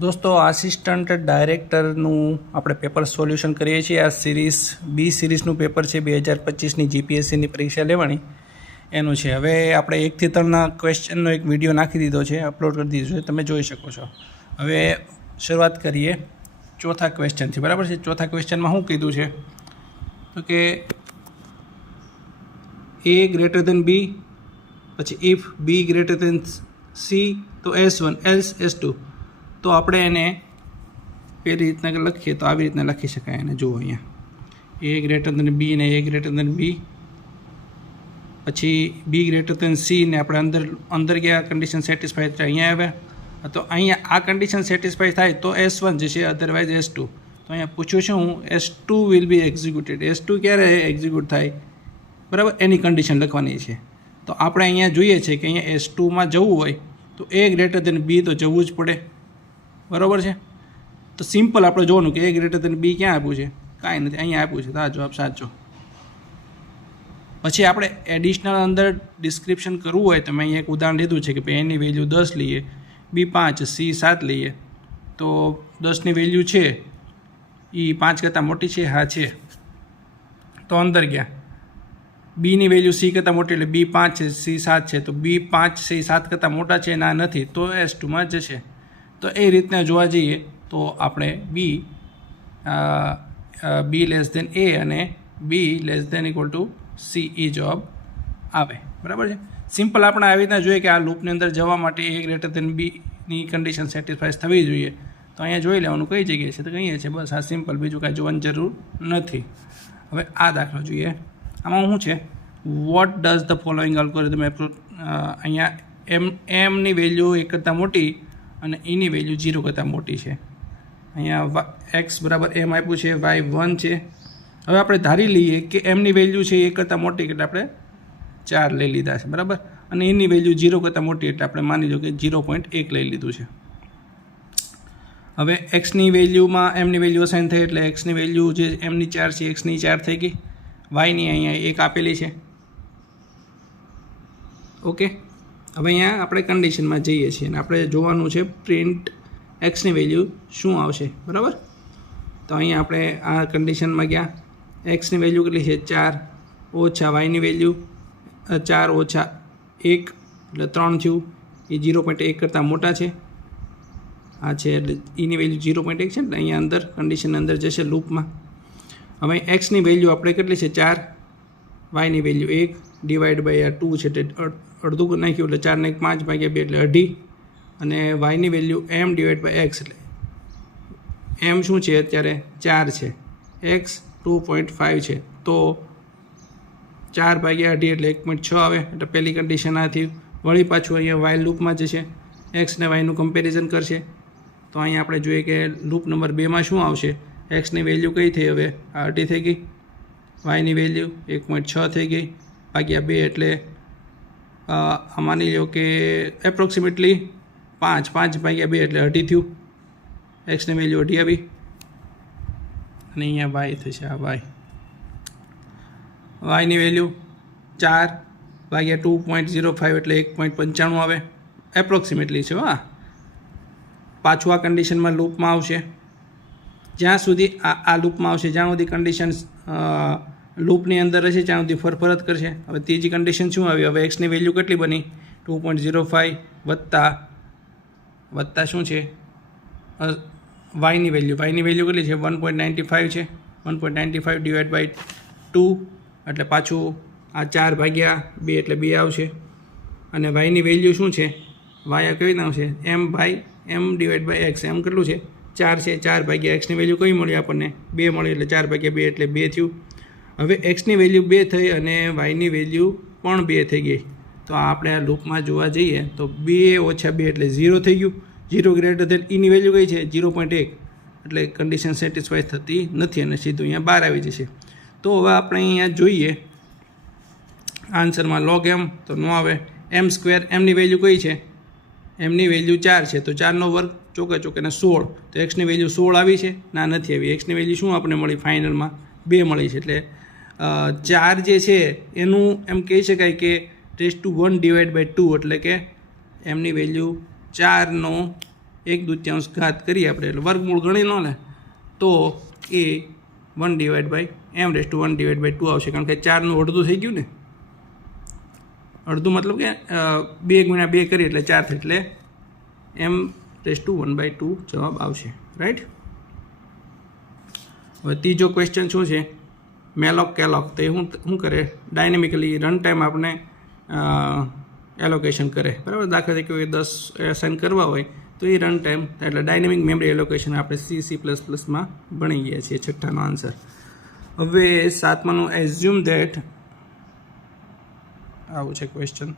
दोस्तों आसिस्टंट डायरेक्टरનું આપણે paper solution કરીએ છીએ। આ સિરીઝ બી સિરીઝનું પેપર છે 2025ની જીપીએસસીની પરીક્ષા લેવાની એનું છે। હવે આપણે 1 થી 3ના ક્વેશ્ચનનો એક વિડીયો નાખી દીધો છે, અપલોડ કરી દીધો છે, તમે જોઈ શકો છો। હવે શરૂઆત કરીએ ચોથા ક્વેશ્ચનથી, બરાબર છે। ચોથા ક્વેશ્ચનમાં શું કીધું છે તો કે a ગ્રેટર ધેન b, પછી if b greater than c તો s1 એલ્સ s2। તો આપણે એને પેલી રીતના લખીએ તો આવી રીતના લખી શકાય એને। જુઓ અહીંયા એ ગ્રેટર ધેન બી ને એ ગ્રેટર ધેન બી, પછી બી ગ્રેટર ધેન સી ને આપણે અંદર ગયા કન્ડિશન સેટિસ્ફાય થાય અહીંયા આવ્યા તો અહીંયા આ કન્ડિશન સેટિસ્ફાય થાય તો S1 જે છે, અધરવાઇઝ S2। તો અહીંયા પૂછ્યું છે હું S2 will be executed. S2 ક્યારે એક્ઝિક્યુટ થાય, બરાબર, એની કન્ડિશન લખવાની છે। તો આપણે અહીંયા જોઈએ છે કે અહીંયા S2માં જવું હોય તો એ ગ્રેટર ધેન બી તો જવું જ પડે, બરાબર છે। તો સિમ્પલ આપણે જોવાનું કે એ ગ્રેટર ધેન બી ક્યાં આપ્યું છે, કાંઈ નથી, અહીંયા આપ્યું છે, તો આ જવાબ સાચો। પછી આપણે એડિશનલ અંદર ડિસ્ક્રિપ્શન કરવું હોય તો મેં અહીંયા એક ઉદાહરણ લીધું છે કે એની વેલ્યુ 10 લઈએ, બી 5, સી 7 લઈએ તો 10ની વેલ્યુ છે એ 5 કરતાં મોટી છે, હા છે, તો અંદર ગયા। બીની વેલ્યુ સી કરતાં મોટી એટલે બી 5 છે, સી 7 છે, તો બી 5 સી 7 કરતાં મોટા છે, ના નથી, તો S2માં જશે। તો એ રીતના જોવા જઈએ તો આપણે બી લેસ ધેન એ અને B less than equal to C એ જવાબ આવે, બરાબર છે। સિમ્પલ આપણે આવી રીતના જોઈએ કે આ લૂપની અંદર જવા માટે એ ગ્રેટર ધેન બીની કન્ડિશન સેટિસ્ફાય થવી જોઈએ। તો અહીંયા જોઈ લેવાનું કઈ જગ્યાએ છે, તો કહીએ છીએ બસ આ સિમ્પલ, બીજું કાંઈ જોવાની જરૂર નથી। હવે આ દાખલો જોઈએ, આમાં શું છે, what does the following algorithm approach. અહીંયા એમની વેલ્યુ 1 કરતાં મોટી અને એની વેલ્યુ 0 કરતાં મોટી છે। અહીંયા એક્સ બરાબર એમ આપ્યું છે, વાય 1 છે। હવે આપણે ધારી લઈએ કે એમની વેલ્યુ છે 1 કરતાં મોટી એટલે આપણે 4 લઈ લીધા છે, બરાબર, અને એની વેલ્યુ 0 કરતાં મોટી એટલે આપણે માની લો કે 0.1 લઈ લીધું છે। હવે એક્સની વેલ્યુમાં એમની વેલ્યુ અસાઇન થઈ એટલે એક્સની વેલ્યુ જે એમની 4 છે એક્સની 4 થઈ ગઈ, વાયની અહીંયા 1 આપેલી છે, ઓકે। હવે અહીંયા આપણે કન્ડિશનમાં જઈએ છીએ અને આપણે જોવાનું છે પ્રિન્ટ એક્સની વેલ્યુ શું આવશે, બરાબર। તો અહીંયા આપણે આ કન્ડિશનમાં ગયા, એક્સની વેલ્યુ કેટલી છે 4 ઓછા વાયની વેલ્યુ 4 ઓછા 1 એટલે 3 થયું, એ 0.1 કરતાં મોટા છે, આ છે એટલે એની વેલ્યુ 0.1 છે એટલે અહીંયા અંદર કન્ડિશનની અંદર જશે લૂપમાં। હવે એક્સની વેલ્યુ આપણે કેટલી છે 4, વાયની વેલ્યુ 1 ડિવાઈડ બાય આ 2 છે એટલે અડધું નાખ્યું એટલે 4 ને 5 ભાગ્યા 2 એટલે 2.5, અને વાયની value M divide by X એટલે એમ શું છે અત્યારે 4 છે, એક્સ 2.5 છે, તો 4 ભાગ્યા 2.5 એટલે 1.6 આવે, એટલે પહેલી કન્ડિશન આ થયું। વળી પાછું અહીંયા વાય લૂપમાં જશે, એક્સ ને વાયનું કમ્પેરિઝન કરશે, તો અહીંયા આપણે જોઈએ કે લૂપ નંબર 2માં શું આવશે, એક્સની વેલ્યુ કઈ થઈ, હવે આ 2.5 થઈ ગઈ, વાયની વેલ્યુ 1.6 થઈ ગઈ, ભાગ્યા 2 એટલે માની લો કે એપ્રોક્સિમેટલી 5 ભાગ્યા 2 એટલે 2.5 થયું, એક્સની વેલ્યુ 2.5 આવી, અને અહીંયા વાય થશે, આ વાયની વેલ્યુ 4 ભાગ્યા 2.05 એટલે 1.95 આવે, એપ્રોક્સિમેટલી છે, હા। પાછું આ કન્ડિશનમાં લૂપમાં આવશે, જ્યાં સુધી આ લૂપમાં આવશે જ્યાં સુધી કન્ડિશન લૂપની અંદર હશે ત્યાં સુધી ફરફરત કરશે। હવે ત્રીજી કન્ડિશન શું આવી, હવે એક્સની વેલ્યુ કેટલી બની 2.05 વત્તા શું છે વાયની વેલ્યુ કેટલી છે 1.95 છે, 1.95 ડિવાઈડ બાય 2 એટલે પાછું આ 4 ભાગ્યા 2 એટલે 2 આવશે, અને વાયની વેલ્યુ શું છે, વાય કઈ રીતના આવશે એમ ડિવાઈડ બાય એક્સ, એમ કેટલું છે 4 છે, 4 ભાગ્યા એક્સની વેલ્યુ કઈ મળી આપણને 2 મળી, એટલે 4 ભાગ્યા 2 એટલે 2 થયું। હવે એક્સની વેલ્યુ 2 થઈ અને વાયની વેલ્યુ પણ 2 થઈ ગઈ, તો આપણે આ લૂપમાં જોવા જઈએ તો 2 ઓછા 2 એટલે 0 થઈ ગયું, 0 ગ્રેટર ધેન એની વેલ્યુ કઈ છે 0.1 એટલે કન્ડિશન સેટિસ્ફાય થતી નથી અને સીધું અહીંયા બહાર આવી જશે। તો હવે આપણે અહીંયા જોઈએ આન્સરમાં log m તો ન આવે, એમ સ્ક્વેર એમની વેલ્યુ કઈ છે, એમની વેલ્યુ 4 છે, તો 4નો વર્ગ ચોકે 16, તો એક્સની વેલ્યુ 16 આવી છે, ના નથી આવી, એક્સની વેલ્યુ શું આપણે મળી ફાઇનલમાં 2 મળી છે, એટલે 4 જે છે એનું એમ કહી શકાય કે ટેસ્ટ ટુ 1 ડિવાઈડ બાય 2 એટલે કે એમની વેલ્યુ 4નો 1/2 ઘાત કરીએ આપણે એટલે વર્ગમૂળ ગણી લો ને તો એ 1/(m)(1/2) આવશે, કારણ કે 4નું અડધું થઈ ગયું ને, અડધું મતલબ કે 2 × 2 કરીએ એટલે 4 થાય, એટલે m/1/2 જવાબ આવશે. રાઈટ. હવે ત્રીજો ક્વેશ્ચન શું છે, મેલોક કેલોક. તો એ શું કરે, ડાયનેમિકલી રન ટાઈમ આપણે એલોકેશન કરે, બરાબર. દાખલા તરીકે 10 એસાઇન કરવા હોય તો એ રન ટાઈમ, એટલે ડાયનેમિક મેમરી એલોકેશન આપણે C++માં ભણી ગયા છીએ. છઠ્ઠાનો આન્સર. હવે 7માનું એઝ્યુમ ધેટ, આવું છે ક્વેશ્ચન.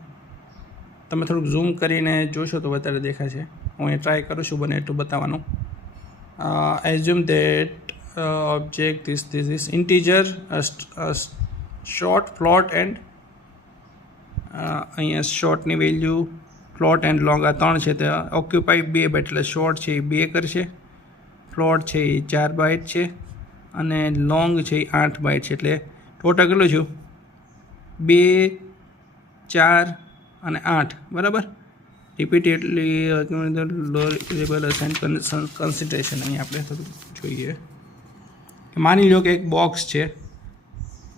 તમે થોડુંક ઝૂમ કરીને જોશો તો વધારે દેખાશે. હું એ ટ્રાય કરું છું બને એટલું બતાવવાનું. Assume that object this is integer, short, float and અહીંયા શોર્ટની વેલ્યુ, ફ્લોટ એન્ડ લોંગ આ 3 છે. તો ઓક્યુપાઈ 2 બાઇટ, એટલે શોર્ટ છે એ 2 કરશે, ફ્લોટ છે એ 4 બાઇટ છે, અને લોંગ છે એ 8 બાઇટ છે. એટલે ટોટલ કેટલું છું, 2, 4 અને 8, બરાબર. Repeatedly variable assign consideration. અહીંયા આપણે થોડું જોઈએ. માની લો કે એક બોક્સ છે,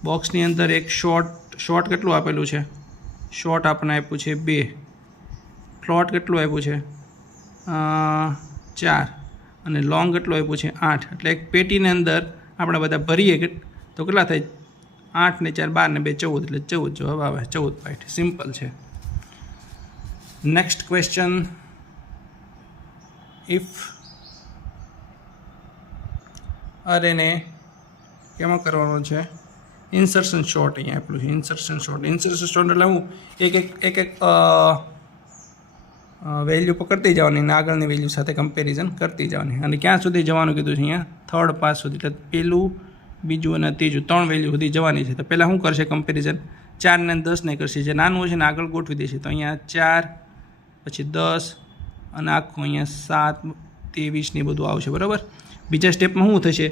બોક્સની અંદર એક શોર્ટ કેટલું આપેલું છે, શોર્ટ આપણને આપ્યું છે 2, ફ્લોટ કેટલું આપ્યું છે 4, અને લોંગ કેટલું આપ્યું છે 8. એટલે એક પેટીની અંદર આપણે બધા ભરીએ તો કેટલા થાય, 8 ને 4 12 ને 2 14, એટલે 14 જવાબ આવે. 14 બાઇટ. સિમ્પલ છે. નેક્સ્ટ ક્વેશ્ચન, ઇફ અરેને કેમાં કરવાનું છે, ઇન્સર્શન શોર્ટ. અહીંયા આપેલું છે ઇન્સર્શન શોર્ટ. ઇન્સર્શન શોર્ટ એટલે હું એક વેલ્યુ પકડતી જવાની અને આગળની વેલ્યુ સાથે કમ્પેરિઝન કરતી જવાની. અને ક્યાં સુધી જવાનું કીધું છે અહીંયા, 3rd પાસ સુધી. એટલે પહેલું, બીજું અને ત્રીજું 3 વેલ્યુ સુધી જવાની છે. તો પહેલાં શું કરશે કમ્પેરિઝન, 4 ને 10 ને કરશે. જે નાનું હશે ને આગળ ગોઠવી દેશે. તો અહીંયા 4, પછી 10 અને આખું અહીંયા 7, 23 ને બધું આવશે, બરાબર. બીજા સ્ટેપમાં શું થશે,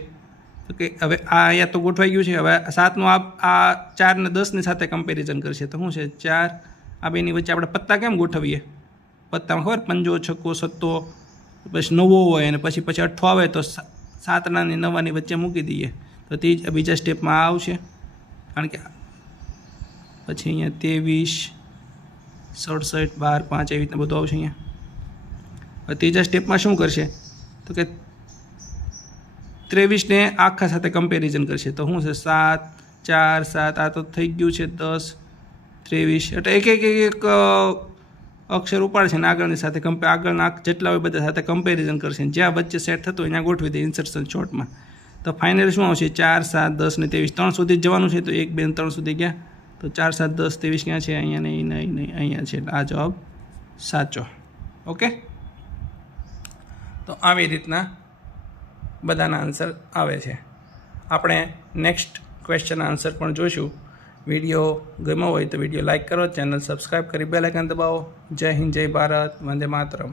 તો કે હવે આ અહીંયા તો ગોઠવાઈ ગયું છે. હવે 7નું આ 4 ને 10 ની સાથે કમ્પેરિઝન કરશે. તો શું છે, 4 આ બેની વચ્ચે આપણે પત્તા કેમ ગોઠવીએ, પત્તામાં ખબર 5, 6, 7, પછી 9 હોય અને પછી 8 આવે તો 7 અને 9 વચ્ચે મૂકી દઈએ. તો તે બીજા સ્ટેપમાં આ આવશે, કારણ કે પછી અહીંયા 23, 67, 12, 5 એવી રીતના બધું આવશે અહીંયા. હવે ત્રીજા સ્ટેપમાં શું કરશે, તો કે 23 ને આખા સાથે કમ્પેરિઝન કરશે. તો શું છે, 7, 4, 7, આ તો થઈ ગયું છે 10, 23. એટલે એક અક્ષર ઉપાડશે ને આગળની સાથે આગળના જેટલા હોય બધા સાથે કમ્પેરિઝન કરશે. જ્યાં વચ્ચે સેટ થતું હોય ત્યાં ગોઠવી દે ઇન્સર્શન શોર્ટમાં. તો ફાઇનલ શું આવશે, 4, 7, 10 ને 23, 3 સુધી જવાનું છે. તો 1, 2, 3 સુધી ગયા. તો 4, 7, 10, 23 ક્યાં છે, અહીંયા નહીં, અહીંયા છે. આ જવાબ સાચો. ઓકે. તો આવી રીતના બધાના આન્સર આવે છે. આપણે નેક્સ્ટ ક્વેશ્ચન આન્સર પણ જોઈશું. વિડીયો ગમ્યો હોય તો વિડીયો લાઇક કરો, ચેનલ સબસ્ક્રાઈબ કરી બેલ આઇકન દબાવો. જય હિન્દ, જય ભારત, વંદે માતરમ.